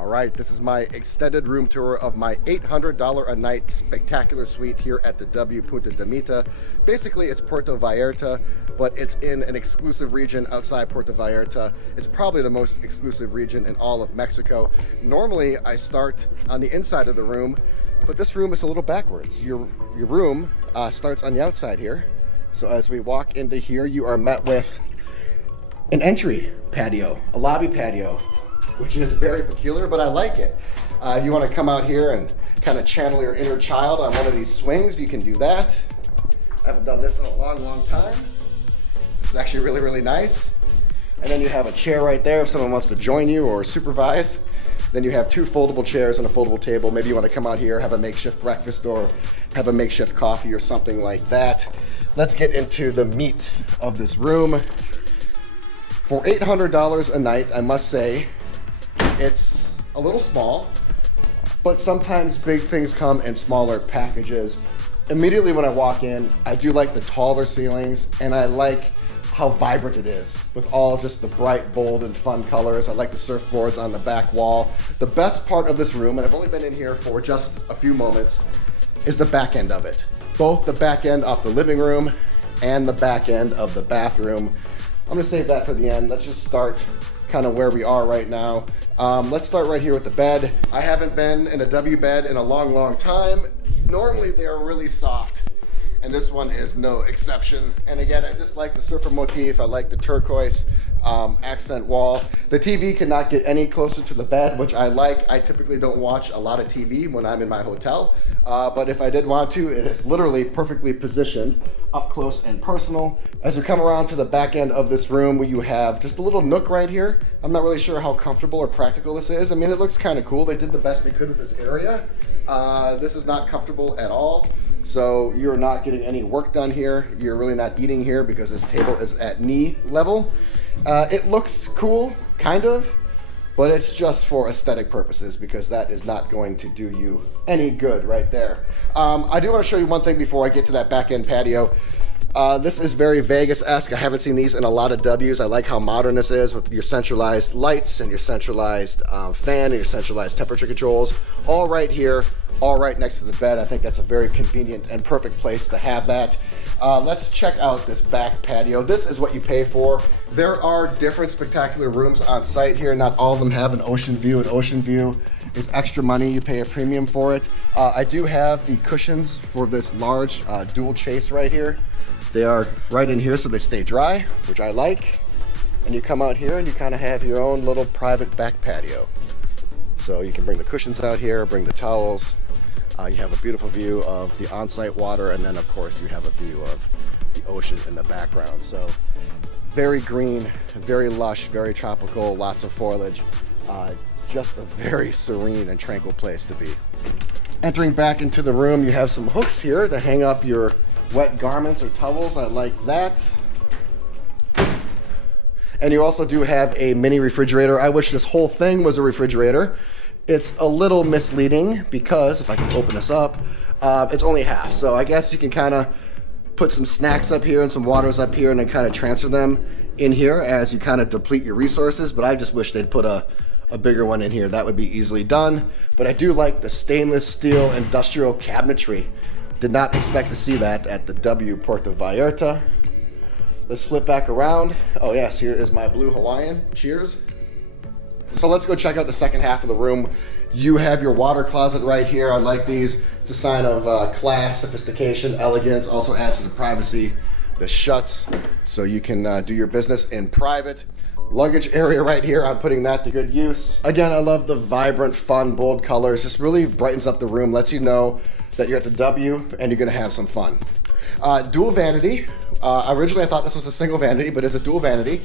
All right, this is my extended room tour of my $800 a night spectacular suite here at the W Punta de Mita. Basically, it's Puerto Vallarta, but it's in an exclusive region outside Puerto Vallarta. It's probably the most exclusive region in all of Mexico. Normally, I start on the inside of the room, but this room is a little backwards. Your room starts on the outside here. So as we walk into here, you are met with an entry patio, a lobby patio, which is very peculiar, but I like it. If you want to come out here and kind of channel your inner child on one of these swings, you can do that. I haven't done this in a long, long time. This is actually really, really nice. And then you have a chair right there if someone wants to join you or supervise. Then you have two foldable chairs and a foldable table. Maybe you want to come out here, have a makeshift breakfast or have a makeshift coffee or something like that. Let's get into the meat of this room. For $800 a night, I must say, it's a little small, but sometimes big things come in smaller packages. Immediately when I walk in, I do like the taller ceilings, and I like how vibrant it is with all just the bright, bold, and fun colors. I like the surfboards on the back wall. The best part of this room, and I've only been in here for just a few moments, is the back end of it. Both the back end of the living room and the back end of the bathroom. I'm gonna save that for the end. Let's just start kind of where we are right now. Let's start right here with the bed. I haven't been in a W bed in a long, long time. Normally they are really soft, and this one is no exception. And again, I just like the surfer motif. I like the turquoise accent wall. The TV cannot get any closer to the bed, which I like. I typically don't watch a lot of TV when I'm in my hotel, but if I did want to, it is literally perfectly positioned up close and personal. As we come around to the back end of this room, where you have just a little nook right here. I'm not really sure how comfortable or practical this is. I mean, it looks kind of cool. They did the best they could with this area. This is not comfortable at all. So you're not getting any work done here. You're really not eating here because this table is at knee level. It looks cool, kind of, but it's just for aesthetic purposes because that is not going to do you any good right there. I do want to show you one thing before I get to that back end patio. This is very Vegas-esque. I haven't seen these in a lot of W's. I like how modern this is with your centralized lights and your centralized fan and your centralized temperature controls. All right here, all right next to the bed. I think that's a very convenient and perfect place to have that. Let's check out this back patio. This is what you pay for. There are different spectacular rooms on site here. Not all of them have an ocean view. An ocean view is extra money. You pay a premium for it. I do have the cushions for this large dual chase right here. They are right in here so they stay dry, which I like. And you come out here and you kind of have your own little private back patio. So you can bring the cushions out here, bring the towels. You have a beautiful view of the on-site water, and then of course you have a view of the ocean in the background. So very green, very lush, very tropical, lots of foliage. Just a very serene and tranquil place to be. Entering back into the room, you have some hooks here to hang up your wet garments or towels. I like that. And you also do have a mini refrigerator. I wish this whole thing was a refrigerator. It's a little misleading because, if I can open this up, it's only half. So I guess you can kind of put some snacks up here and some waters up here and then kind of transfer them in here as you kind of deplete your resources. But I just wish they'd put a bigger one in here. That would be easily done. But I do like the stainless steel industrial cabinetry. Did not expect to see that at the W Puerto Vallarta. Let's flip back around. Oh yes, here is my blue Hawaiian. Cheers. So let's go check out the second half of the room. You have your water closet right here. I like these. It's a sign of class, sophistication, elegance. Also adds to the privacy. The shuts so you can do your business in private. Luggage area right here. I'm putting that to good use. Again, I love the vibrant, fun, bold colors. Just really brightens up the room. Lets you know that you're at the W and you're gonna have some fun. Dual vanity. Originally I thought this was a single vanity, but it's a dual vanity.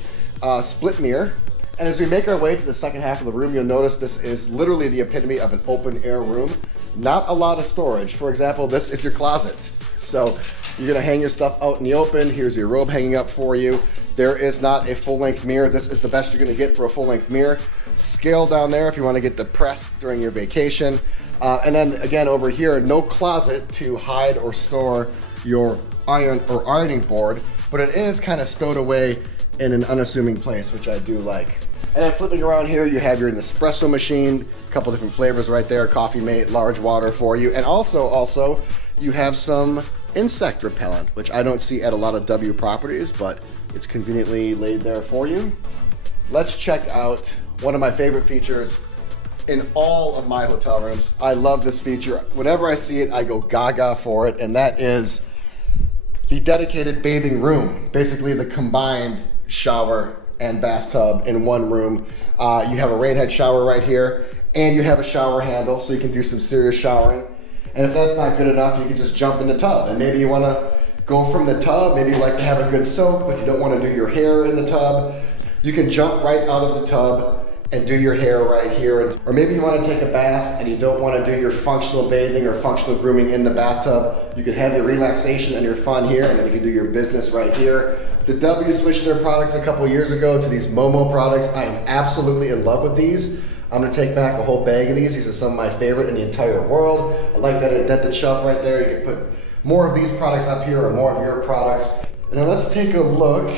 Split mirror. And as we make our way to the second half of the room, you'll notice this is literally the epitome of an open air room. Not a lot of storage. For example, this is your closet. So you're gonna hang your stuff out in the open. Here's your robe hanging up for you. There is not a full-length mirror. This is the best you're gonna get for a full-length mirror. Scale down there if you wanna get depressed during your vacation. And then again over here, no closet to hide or store your iron or ironing board, but it is kind of stowed away in an unassuming place, which I do like. And then flipping around here, you have your Nespresso machine, a couple different flavors right there, Coffee Mate, large water for you. And also, you have some insect repellent, which I don't see at a lot of W properties, but it's conveniently laid there for you. Let's check out one of my favorite features in all of my hotel rooms. I love this feature. Whenever I see it, I go gaga for it, and that is the dedicated bathing room. Basically the combined shower and bathtub in one room. You have a rain head shower right here, and you have a shower handle, so you can do some serious showering. And if that's not good enough, you can just jump in the tub. And maybe you wanna go from the tub, maybe you like to have a good soak, but you don't wanna do your hair in the tub. You can jump right out of the tub and do your hair right here. Or maybe you want to take a bath and you don't want to do your functional bathing or functional grooming in the bathtub. You can have your relaxation and your fun here, and then you can do your business right here. The W switched their products a couple years ago to these Momo products. I am absolutely in love with these. I'm going to take back a whole bag of these. These are some of my favorite in the entire world. I like that indented shelf right there. You can put more of these products up here or more of your products. And now let's take a look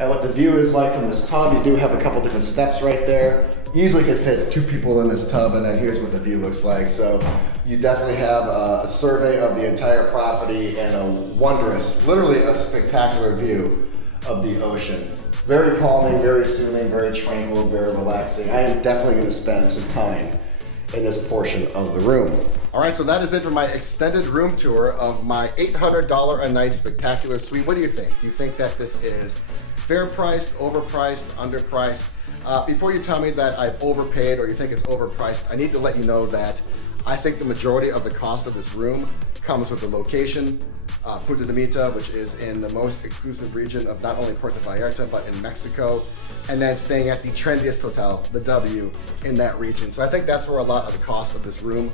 at what the view is like from this tub. You do have a couple different steps right there. Easily could fit 2 people in this tub, and then here's what the view looks like. So you definitely have a survey of the entire property and a wondrous, literally a spectacular view of the ocean. Very calming, very soothing, very tranquil, very relaxing. I am definitely going to spend some time in this portion of the room. All right, so that is it for my extended room tour of my $800 a night spectacular suite. What do you think? Do you think that this is fair priced, overpriced, underpriced? Before you tell me that I've overpaid or you think it's overpriced, I need to let you know that I think the majority of the cost of this room comes with the location. Punta de Mita, which is in the most exclusive region of not only Puerto Vallarta, but in Mexico, and then staying at the trendiest hotel, the W, in that region. So I think that's where a lot of the cost of this room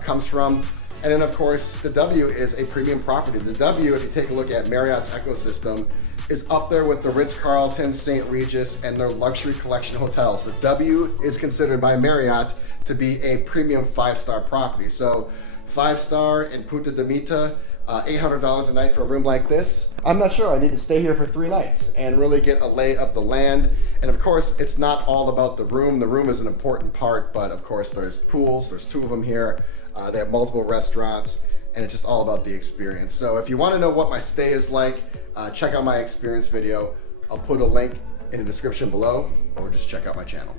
comes from. And then of course, the W is a premium property. The W, if you take a look at Marriott's ecosystem, is up there with the Ritz-Carlton, St. Regis, and their luxury collection hotels. The W is considered by Marriott to be a premium 5-star property. So 5-star in Punta de Mita, $800 a night for a room like this. I'm not sure, I need to stay here for 3 nights and really get a lay of the land. And of course, it's not all about the room. The room is an important part, but of course there's pools, there's 2 of them here. They have multiple restaurants, and it's just all about the experience. So if you want to know what my stay is like, check out my experience video. I'll put a link in the description below, or just check out my channel.